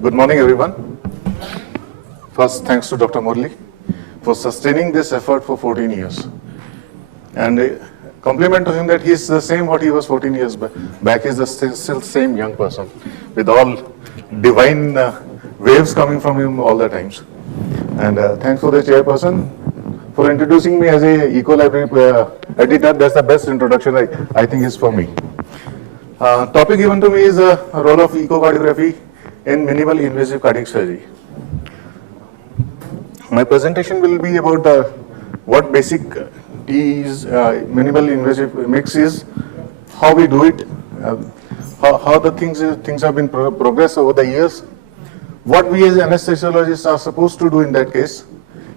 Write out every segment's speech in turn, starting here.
Good morning, everyone. First, thanks to Dr. Murli for sustaining this effort for 14 years. And a compliment to him that he's the same what he was 14 years back. He's the still same young person with all divine waves coming from him all the times. And thanks for the chairperson for introducing me as a eco-library editor. That's the best introduction I think is for me. Topic given to me is a role of echocardiography in minimal invasive cardiac surgery. My presentation will be about what basic is minimal invasive mix is, how we do it, how the things have been progressed over the years, what we as anesthesiologists are supposed to do in that case,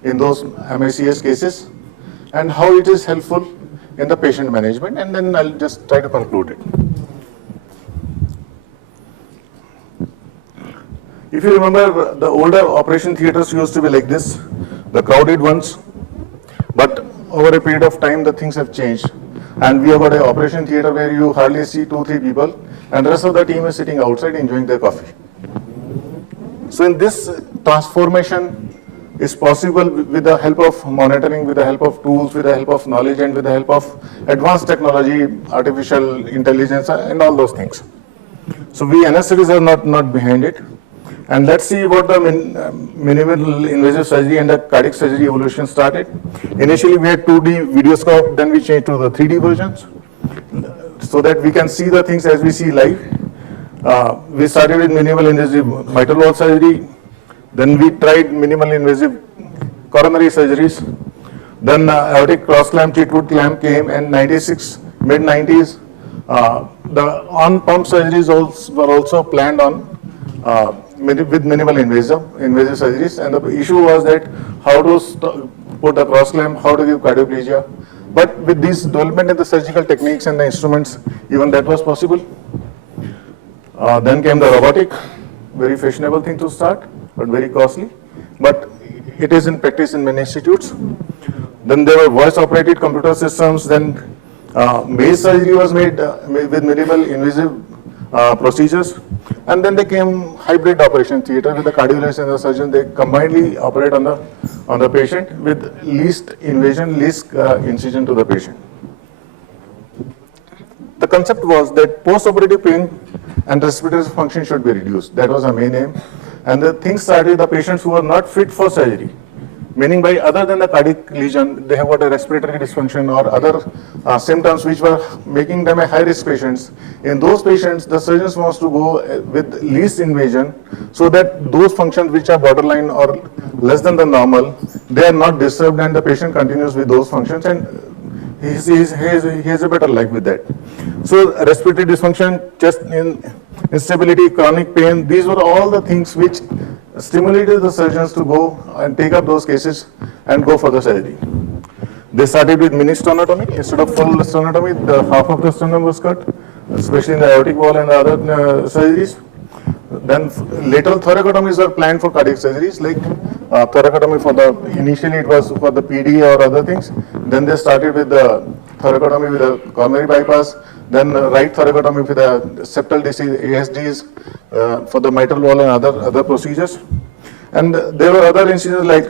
in those MICS cases, and how it is helpful in the patient management, and then I'll just try to conclude it. If you remember, the older operation theaters used to be like this, the crowded ones, but over a period of time the things have changed, and we have got an operation theater where you hardly see 2-3 people and the rest of the team is sitting outside enjoying their coffee. So in this transformation is possible with the help of monitoring, with the help of tools, with the help of knowledge, and with the help of advanced technology, artificial intelligence, and all those things. So we anesthetists are not behind it. And let's see what the minimal invasive surgery and the cardiac surgery evolution started. Initially we had 2D video scope, then we changed to the 3D versions so that we can see the things as we see live. We started with minimal invasive mitral valve surgery, then we tried minimal invasive coronary surgeries, then aortic cross clamp, Chitwood clamp came, and mid-90s, the on-pump surgeries were also planned on with minimal invasive surgeries, and the issue was that how to put the cross clamp, how to give cardioplegia. But with this development in the surgical techniques and the instruments, even that was possible. Then came the robotic, very fashionable thing to start, but very costly. But it is in practice in many institutes. Then there were voice-operated computer systems. Then Maze surgery was made with minimal invasive procedures, and then they came hybrid operation theater with the cardiologist and the surgeon. They combinedly operate on the patient with least invasion, least incision to the patient. The concept was that post-operative pain and respiratory function should be reduced. That was our main aim. And the thing started with the patients who were not fit for surgery, meaning by other than the cardiac lesion, they have got a respiratory dysfunction or other symptoms which were making them a high-risk patients. In those patients, the surgeons wants to go with least invasion so that those functions which are borderline or less than the normal, they are not disturbed and the patient continues with those functions, and he has a better life with that. So respiratory dysfunction, chest instability, chronic pain, these were all the things which stimulated the surgeons to go and take up those cases and go for the surgery. They started with mini sternotomy. Instead of full sternotomy, the half of the sternum was cut, especially in the aortic wall and the other surgeries. Then lateral thoracotomies were planned for cardiac surgeries, like thoracotomy initially it was for the PD or other things. Then they started with the thoracotomy with a coronary bypass, then right thoracotomy with a septal disease, ASDs, for the mitral wall and other procedures. And there were other incisions like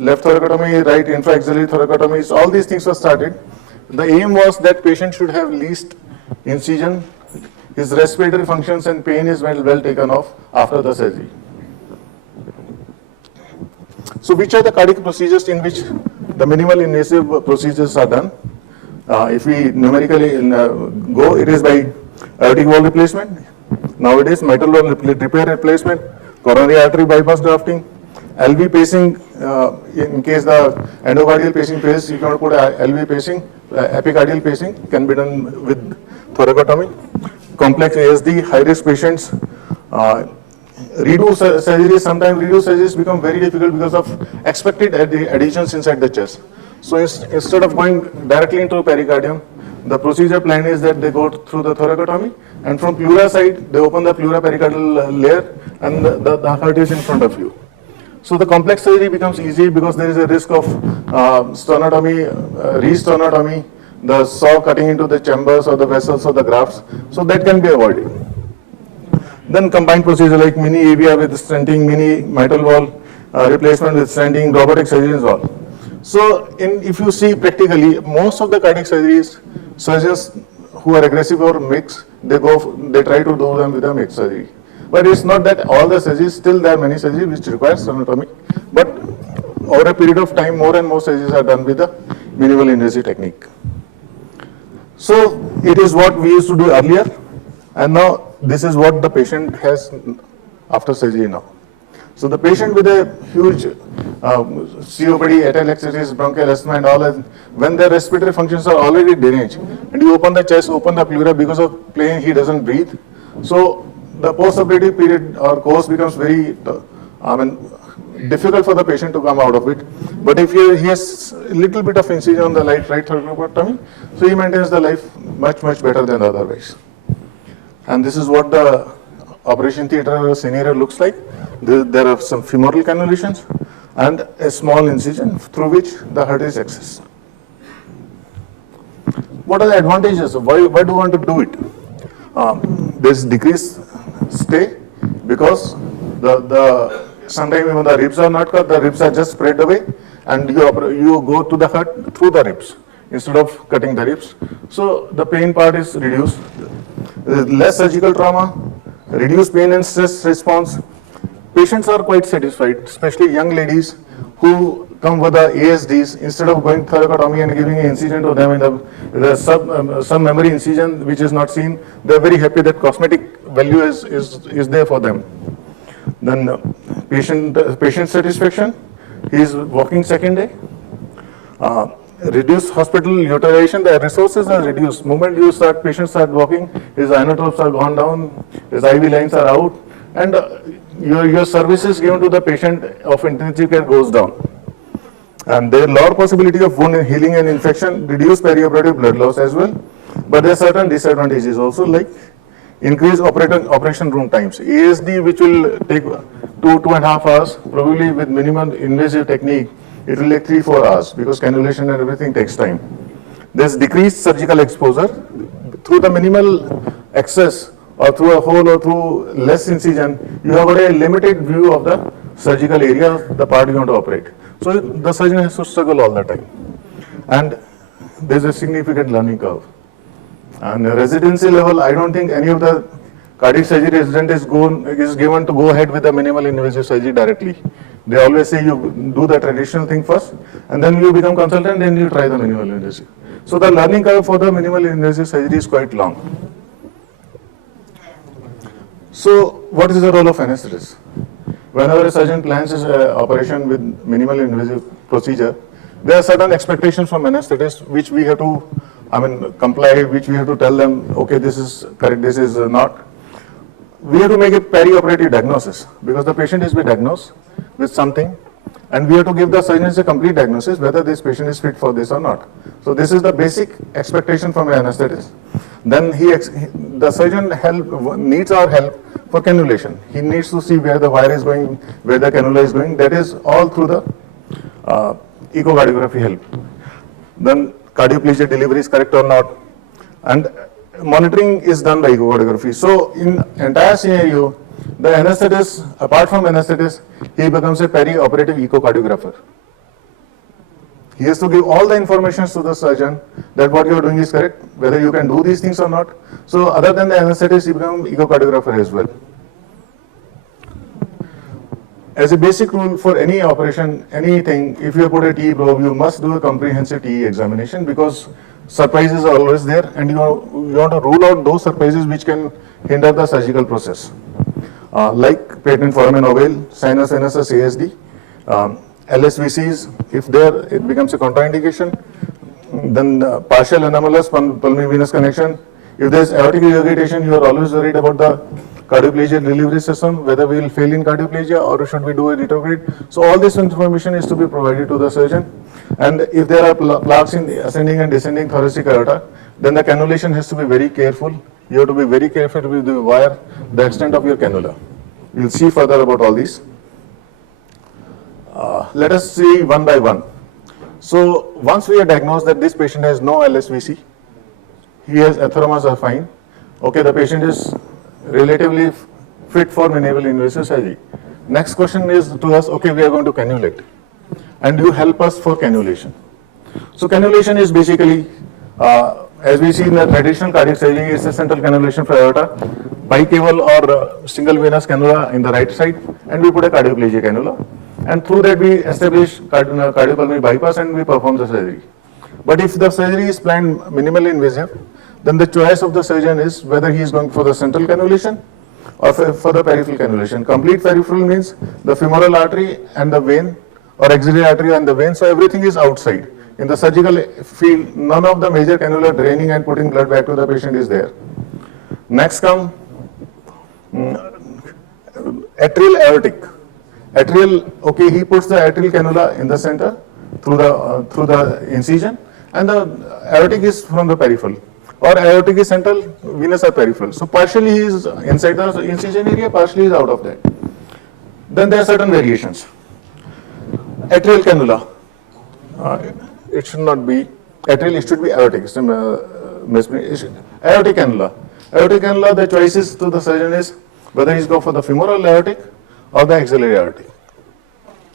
left thoracotomy, right infraaxillary thoracotomies, all these things were started. The aim was that patient should have least incision, his respiratory functions and pain is well taken off after the surgery. So which are the cardiac procedures in which the minimal invasive procedures are done? If we numerically go, it is by aortic wall replacement, nowadays mitral wall repair replacement, coronary artery bypass grafting, LV pacing, in case the endocardial pacing fails, you can put LV pacing, epicardial pacing can be done with thoracotomy. Complex ASD, high-risk patients, redo surgeries, sometimes redo surgeries become very difficult because of expected adhesions inside the chest. So instead of going directly into pericardium, the procedure plan is that they go through the thoracotomy, and from pleura side, they open the pleura pericardial layer and the heart is in front of you. So the complex surgery becomes easy because there is a risk of sternotomy, re-sternotomy, the saw cutting into the chambers or the vessels or the grafts, so that can be avoided. Then combined procedure like mini AVR with stenting, mini mitral valve replacement with stenting, robotic surgery and all. So if you see practically, most of the cardiac surgeries, surgeons who are aggressive or mixed, they try to do them with a mixed surgery. But it's not that all the surgeries, still there are many surgeries which require sternotomy. But over a period of time, more and more surgeries are done with the minimal invasive technique. So it is what we used to do earlier, and now this is what the patient has after surgery now. So the patient with a huge COPD, atelectasis, bronchial asthma and all, when their respiratory functions are already deranged, and you open the chest, open the pleura, because of plane he doesn't breathe. So the post-operative period or course becomes very difficult for the patient to come out of it. But if he has a little bit of incision on the right thoracotomy, so he maintains the life much better than otherwise. And this is what the operation theater scenario looks like. There are some femoral cannulations and a small incision through which the heart is accessed. What are the advantages? Why do you want to do it? There's decreased stay because sometimes even the ribs are not cut, the ribs are just spread away, and you go to the heart through the ribs instead of cutting the ribs. So the pain part is reduced. Less surgical trauma, reduced pain and stress response. Patients are quite satisfied, especially young ladies who come with the ASDs. Instead of going thoracotomy and giving an incision to them in the submemory incision which is not seen, they are very happy that cosmetic value is there for them. Then patient satisfaction, he is walking second day. Reduced hospital utilization, the resources are reduced. Moment patients start walking, his inotropes are gone down, his IV lines are out, and your services given to the patient of intensive care goes down. And there are lower possibility of wound healing and infection, reduced perioperative blood loss as well. But there are certain disadvantages also, like increased operation room times. ASD, which will take 2.5 hours, probably with minimal invasive technique, it will take 3-4 hours because cannulation and everything takes time. There's decreased surgical exposure. Through the minimal access or through a hole or through less incision, you have got a limited view of the surgical area, the part you want to operate. So the surgeon has to struggle all the time. And there's a significant learning curve. And residency level, I don't think any of the cardiac surgery resident is given to go ahead with the minimal invasive surgery directly. They always say you do the traditional thing first, and then you become consultant, then you try the minimal invasive. So the learning curve for the minimal invasive surgery is quite long. So what is the role of anesthetist? Whenever a surgeon plans his operation with minimal invasive procedure, there are certain expectations from anesthetists which we have to comply, which we have to tell them, okay, this is correct, this is not. We have to make a perioperative diagnosis because the patient is being diagnosed with something, and we have to give the surgeons a complete diagnosis whether this patient is fit for this or not. So this is the basic expectation from an anesthetist. Then the surgeon needs our help for cannulation. He needs to see where the wire is going, where the cannula is going. That is all through the echocardiography help. Then cardioplegia delivery is correct or not, and monitoring is done by echocardiography. So in entire scenario, the anesthetist, apart from anesthetist, he becomes a peri-operative echocardiographer. He has to give all the information to the surgeon that what you are doing is correct, whether you can do these things or not. So other than the anesthetist, he becomes echocardiographer as well. As a basic rule for any operation, anything, if you put a TE probe, you must do a comprehensive TE examination because surprises are always there, and you want to rule out those surprises which can hinder the surgical process. Like patent foramen ovale, sinus NSS ASD, LSVCs, if there it becomes a contraindication, then partial anomalous pulmonary venous connection. If there is aortic regurgitation, you are always worried about the cardioplegia delivery system, whether we will fail in cardioplegia or should we do a retrograde. So all this information is to be provided to the surgeon. And if there are plaques in ascending and descending thoracic aorta, then the cannulation has to be very careful. You have to be very careful with the wire, the extent of your cannula. We will see further about all these. Let us see one by one. So once we have diagnosed that this patient has no LSVC, he has atheromas are fine. Okay, the patient is relatively fit for minimally invasive surgery. Next question is to us, okay, we are going to cannulate, and you help us for cannulation. So cannulation is basically, as we see in the traditional cardiac surgery, it's a central cannulation for aorta, bicable or single venous cannula in the right side, and we put a cardioplegia cannula, and through that we establish cardiopulmonary bypass and we perform the surgery. But if the surgery is planned minimally invasive, then the choice of the surgeon is whether he is going for the central cannulation or for the peripheral cannulation. Complete peripheral means the femoral artery and the vein, or axillary artery and the vein, so everything is outside. In the surgical field, none of the major cannula draining and putting blood back to the patient is there. Next come atrial aortic. Atrial, okay, he puts the atrial cannula in the center through the incision, and the aortic is from the peripheral, or aortic is central, venous or peripheral. So partially he is inside the incision area, partially is out of that. Then there are certain variations. Atrial cannula, it should not be atrial, it should be aortic. Aortic cannula. Aortic cannula, the choices to the surgeon is whether he's go for the femoral aortic or the axillary aortic.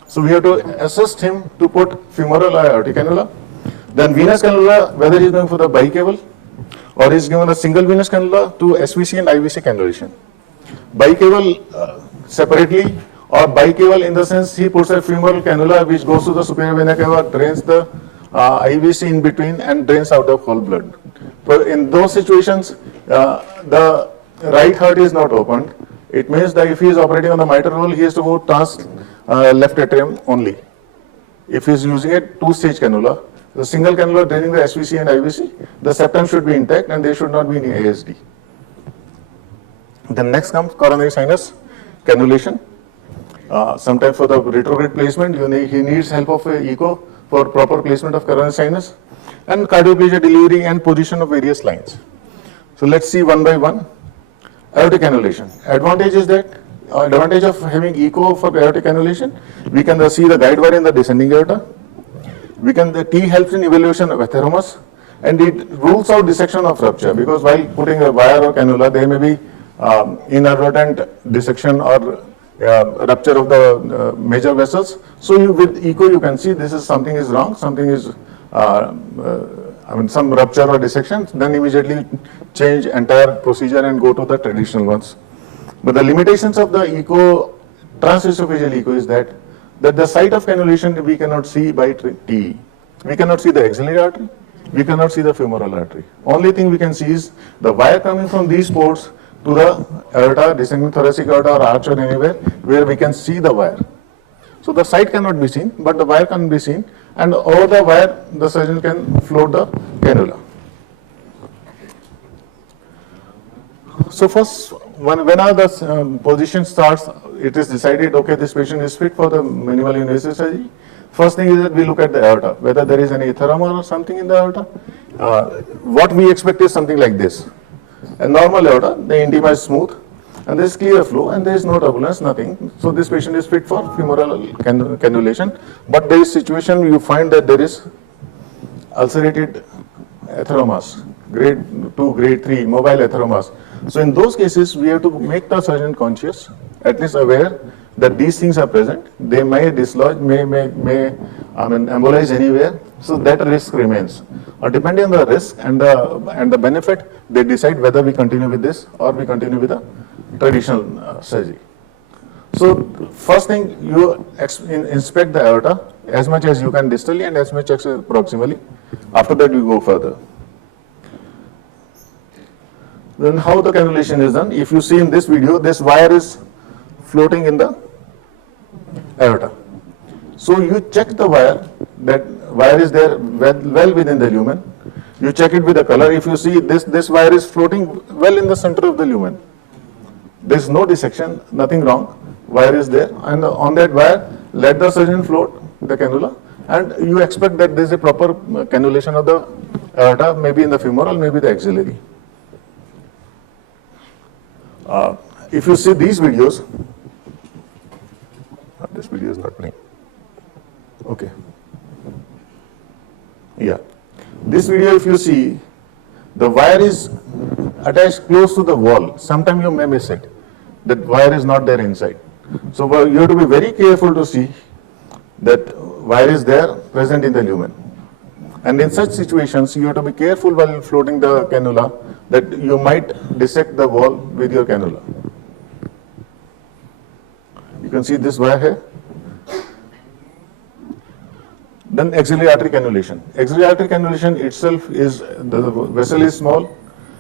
So we have to assist him to put femoral aortic cannula. Then venous cannula, whether he's going for the bicable or he's given a single venous cannula to SVC and IVC cannulation. Bicable separately, or bicable in the sense he puts a femoral cannula which goes to the superior vena cava, drains the IVC in between and drains out the whole blood. But in those situations, the right heart is not opened. It means that if he is operating on the mitral valve, he has to go trans left atrium only. If he is using a two-stage cannula, the single cannula draining the SVC and IVC, the septum should be intact and there should not be any ASD. Then next comes coronary sinus cannulation. Sometimes for the retrograde placement, he needs help of a echo for proper placement of coronary sinus, and cardioplegia delivery and position of various lines. So let's see one by one. Aortic cannulation. Advantage is that, advantage of having echo for aortic cannulation, we can see the guide wire in the descending aorta. The T helps in evaluation of atheromas, and it rules out dissection of rupture, because while putting a wire or cannula, there may be inadvertent dissection or rupture of the major vessels. So with echo you can see this is something is wrong, something is some rupture or dissection, then immediately change entire procedure and go to the traditional ones. But the limitations of the echo, transesophageal echo, is that the site of cannulation we cannot see by TE. We cannot see the axillary artery, we cannot see the femoral artery. Only thing we can see is the wire coming from these ports to the aorta, descending thoracic aorta or arch or anywhere where we can see the wire. So the site cannot be seen, but the wire can be seen, and over the wire the surgeon can float the cannula. So first, when the position starts, it is decided, okay, this patient is fit for the minimally invasive surgery. First thing is that we look at the aorta, whether there is any atheroma or something in the aorta. What we expect is something like this. A normal aorta, the intima is smooth, and there is clear flow, and there is no turbulence, nothing. So this patient is fit for femoral cannulation. But there is situation you find that there is ulcerated atheromas, grade 2, grade 3, mobile atheromas. So in those cases, we have to make the surgeon conscious, at least aware that these things are present. They may dislodge, may embolize anywhere. So that risk remains. Depending on the risk and the benefit, they decide whether we continue with this or we continue with the traditional surgery. So first thing, you inspect the aorta as much as you can distally and as much as proximally. After that, you go further. Then how the cannulation is done? If you see in this video, this wire is floating in the aorta. So you check the wire, that wire is there well within the lumen. You check it with the color. If you see this wire is floating well in the center of the lumen. There is no dissection, nothing wrong. Wire is there, and on that wire, let the surgeon float the cannula, and you expect that there is a proper cannulation of the aorta, maybe in the femoral, maybe the axillary. If you see these videos, this video is not playing. Okay. Yeah. This video, if you see, the wire is attached close to the wall. Sometimes you may miss it. that wire is not there inside. So you have to be very careful to see that wire is there present in the lumen. And in such situations, you have to be careful while floating the cannula that you might dissect the wall with your cannula. You can see this wire here. Then axillary artery cannulation. Axillary artery cannulation itself is, the vessel is small,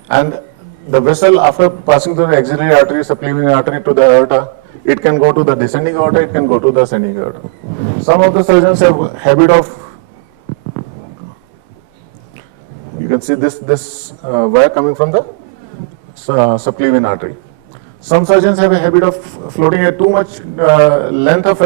and the vessel, after passing through the axillary artery, subclavian artery to the aorta, it can go to the descending aorta, it can go to the ascending aorta. Some of the surgeons have a habit of, you can see this wire coming from the subclavian artery. Some surgeons have a habit of floating a too much length of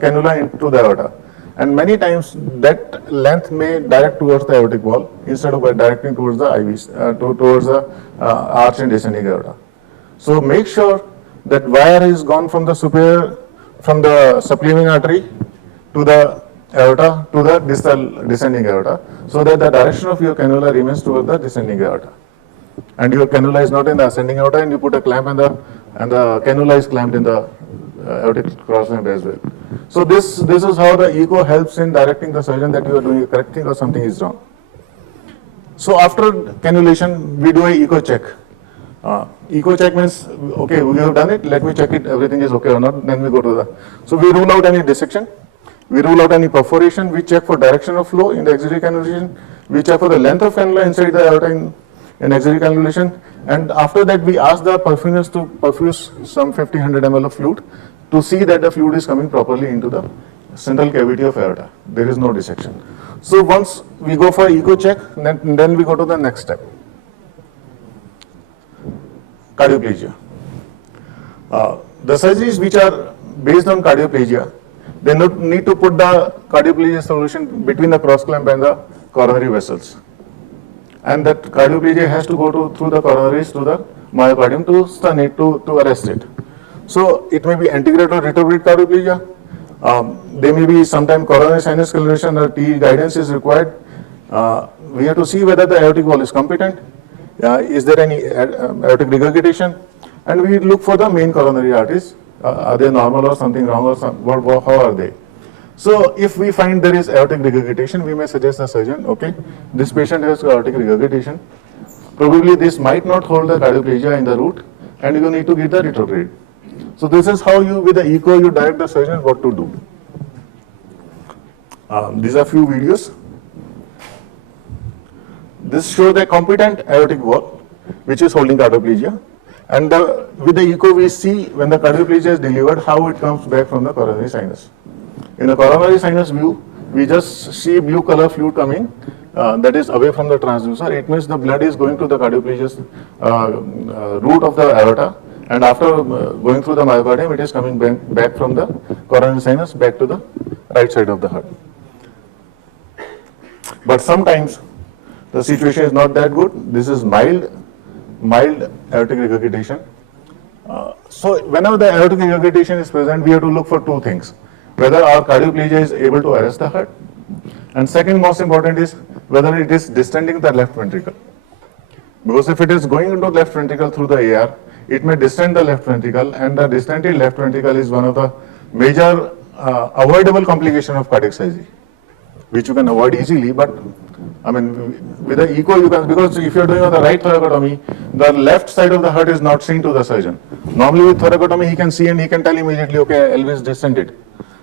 cannula into the aorta. And many times that length may direct towards the aortic wall instead of directing towards the IVs, towards the arch and descending aorta. So make sure that wire is gone from the from the subclavian artery to the aorta to the distal descending aorta, so that the direction of your cannula remains towards the descending aorta. And your cannula is not in the ascending aorta, and you put a clamp and the cannula is clamped in the aortic cross limb as well. So this is how the echo helps in directing the surgeon that you are doing a correct thing or something is wrong. So after cannulation, we do a echo check. Echo check means, okay, we have done it, let me check it, everything is okay or not, then we go to the, so we rule out any dissection, we rule out any perforation, we check for direction of flow in the axillary cannulation, we check for the length of cannula inside the aorta in axillary cannulation, and after that we ask the perfusers to perfuse some 50-100 ml of fluid to see that the fluid is coming properly into the central cavity of aorta. There is no dissection. So once we go for echo check, then we go to the next step. Cardioplegia. The surgeries which are based on cardioplegia, they need to put the cardioplegia solution between the cross clamp and the coronary vessels. And that cardioplegia has to go through the coronaries to the myocardium to stun it, to arrest it. So it may be antegrade or retrograde cardioplegia. There may be sometime coronary sinus cannulation or TE guidance is required. We have to see whether the aortic wall is competent. Is there any aortic regurgitation? And we look for the main coronary arteries. Are they normal or something wrong, or how are they? So if we find there is aortic regurgitation, we may suggest the surgeon, okay, this patient has aortic regurgitation. Probably this might not hold the cardioplegia in the root, and you need to get the retrograde. So this is how you, with the echo, you direct the surgeon what to do. These are few videos. This shows the competent aortic wall, which is holding cardioplegia. And with the echo, we see when the cardioplegia is delivered, how it comes back from the coronary sinus. In the coronary sinus view, we just see blue color fluid coming, that is away from the transducer. It means the blood is going to the cardioplegia's root of the aorta, and after going through the myocardium, it is coming back from the coronary sinus back to the right side of the heart. But sometimes the situation is not that good. This is mild aortic regurgitation. So whenever the aortic regurgitation is present, we have to look for two things: whether our cardioplegia is able to arrest the heart, and second most important is whether it is distending the left ventricle. Because if it is going into left ventricle through the AR, it may distend the left ventricle, and the distended left ventricle is one of the major avoidable complication of cardiac surgery, which you can avoid easily. But I mean, with the echo you can, because if you are doing on the right thoracotomy, the left side of the heart is not seen to the surgeon. Normally with thoracotomy he can see and he can tell immediately, okay, LV is distended.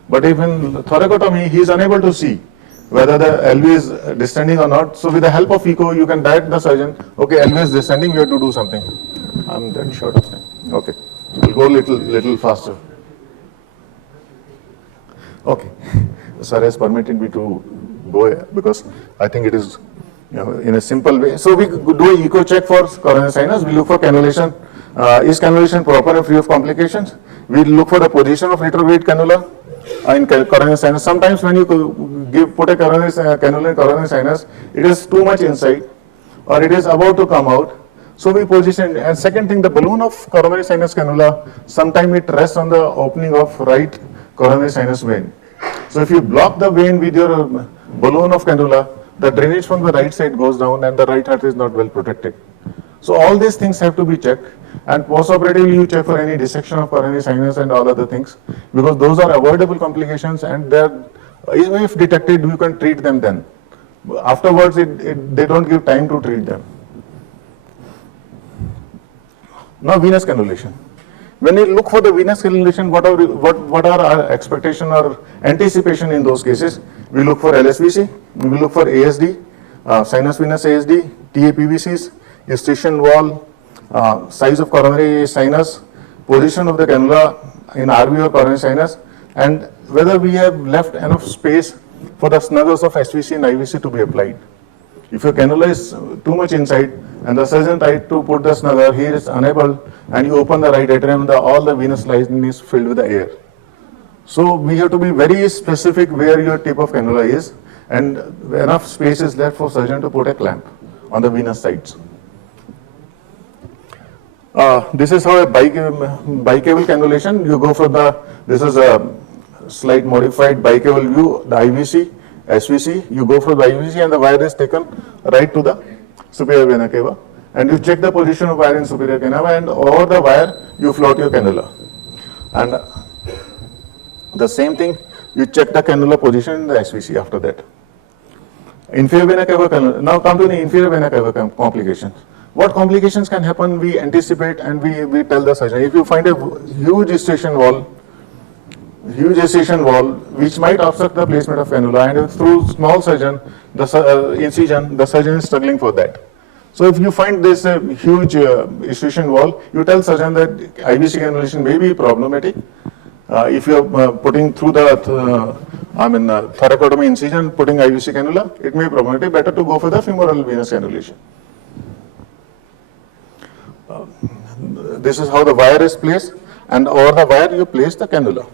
But if in thoracotomy he is unable to see whether the LV is distending or not, so with the help of echo you can direct the surgeon, okay, LV is distending, we have to do something. I'm that short of time. Okay, we'll go little faster. Okay, sir has permitted me to go here because I think it is, in a simple way. So we do an echo check for coronary sinus. We look for cannulation. Is cannulation proper and free of complications? We look for the position of retrograde cannula in coronary sinus. Sometimes when you put a cannula in coronary sinus, it is too much inside or it is about to come out. So we position, and second thing, the balloon of coronary sinus cannula, sometimes it rests on the opening of right coronary sinus vein. So if you block the vein with your balloon of cannula, the drainage from the right side goes down and the right heart is not well protected. So all these things have to be checked, and post-operatively you check for any dissection of coronary sinus and all other things, because those are avoidable complications, and even if detected, you can treat them then. Afterwards, they don't give time to treat them. Now, venous cannulation. When you look for the venous cannulation, what are our expectation or anticipation in those cases? We look for LSVC, we will look for ASD, sinus venous ASD, TAPVCs, eustachian wall, size of coronary sinus, position of the cannula in RV or coronary sinus, and whether we have left enough space for the snuggles of SVC and IVC to be applied. If your cannula is too much inside and the surgeon tried to put the snugger, he is unable, and you open the right atrium, all the venous lining is filled with the air. So we have to be very specific where your tip of cannula is, and enough space is left for surgeon to put a clamp on the venous sides. This is how a bicable cannulation, you go for this is a slight modified bicable view, the IVC, SVC, you go for the IVC and the wire is taken right to the superior vena cava, and you check the position of wire in superior vena cava, and over the wire you float your cannula. And the same thing, you check the cannula position in the SVC after that. Inferior vena cava cannula. Now come to the inferior vena cava complications. What complications can happen, we anticipate, and we tell the surgeon. If you find a huge eustachian wall which might obstruct the placement of cannula, and through small incision, the surgeon is struggling for that. So if you find this huge eustachian wall, you tell surgeon that IVC cannulation may be problematic. If you are putting through the thoracotomy incision, putting IVC cannula, it may be problematic. Better to go for the femoral venous cannulation. This is how the wire is placed, and over the wire you place the cannula.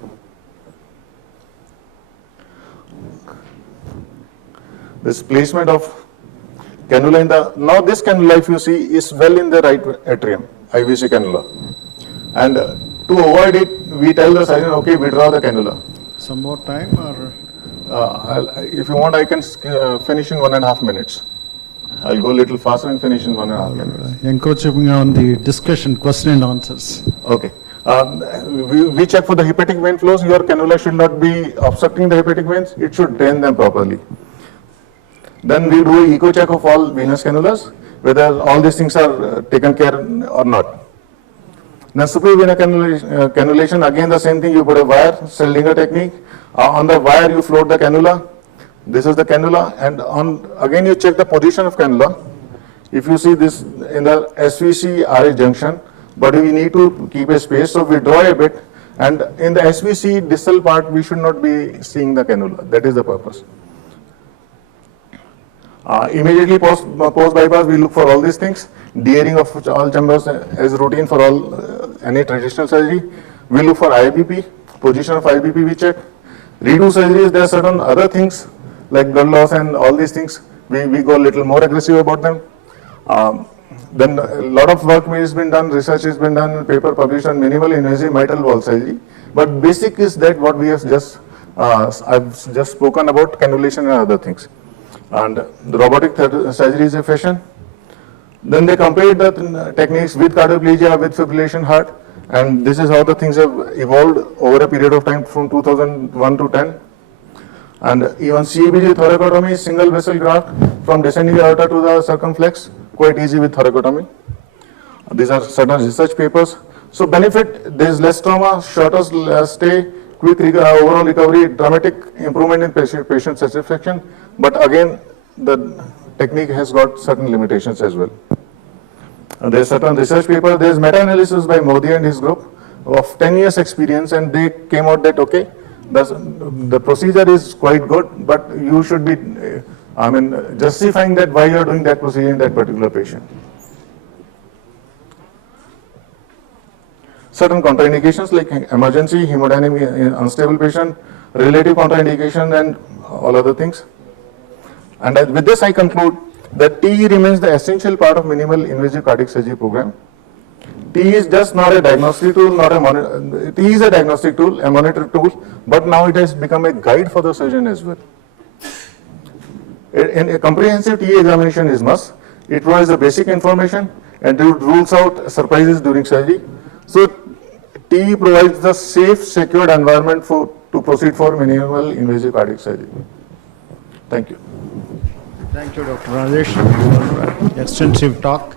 This placement of cannula in the, now this cannula, if you see, is well in the right atrium, IVC cannula. And to avoid it, we tell the surgeon, okay, withdraw the cannula. Some more time, or? If you want, I can finish in 1.5 minutes. I'll go a little faster and finish in 1.5 minutes. Encroaching on the discussion, question and answers. Okay. We check for the hepatic vein flows. Your cannula should not be obstructing the hepatic veins. It should drain them properly. Then we do an echo check of all venous cannulas, whether all these things are taken care or not. Now, superior vena cannulation, again the same thing, you put a wire, Seldinger technique. On the wire you float the cannula. This is the cannula, and again you check the position of cannula. If you see this in the SVC RH junction, but we need to keep a space, so we draw a bit, and in the SVC distal part we should not be seeing the cannula. That is the purpose. Immediately post bypass, we look for all these things. Dearing of all chambers as routine for all any traditional surgery. We look for IBP, position of IBP we check. Redo surgeries, there are certain other things like blood loss and all these things. We go a little more aggressive about them. Then a lot of work has been done, research has been done, paper published on minimal invasive mitral valve surgery. But basic is that what we have I've just spoken about, cannulation and other things. And the robotic surgery is a fashion. Then they compared the techniques with cardioplegia, with fibrillation heart, and this is how the things have evolved over a period of time from 2001 to 10. And even CABG thoracotomy, single vessel graft from descending aorta to the circumflex, quite easy with thoracotomy. These are certain research papers. So benefit, there is less trauma, shorter stay, quick overall recovery, dramatic improvement in patient satisfaction. But again, the technique has got certain limitations as well. There is certain research paper, there is meta-analysis by Modi and his group of 10 years experience, and they came out that, okay, the procedure is quite good, but you should be, justifying that why you are doing that procedure in that particular patient. Certain contraindications like emergency, hemodynamic unstable patient, relative contraindication, and all other things. And with this I conclude that TE remains the essential part of minimal invasive cardiac surgery program. TE is just not a diagnostic tool, TE is a diagnostic tool, a monitor tool, but now it has become a guide for the surgeon as well. A comprehensive TE examination is must. It provides the basic information and it rules out surprises during surgery. So TE provides the safe, secured environment to proceed for minimal invasive cardiac surgery. Thank you. Thank you, Dr. Rajesh, for extensive talk.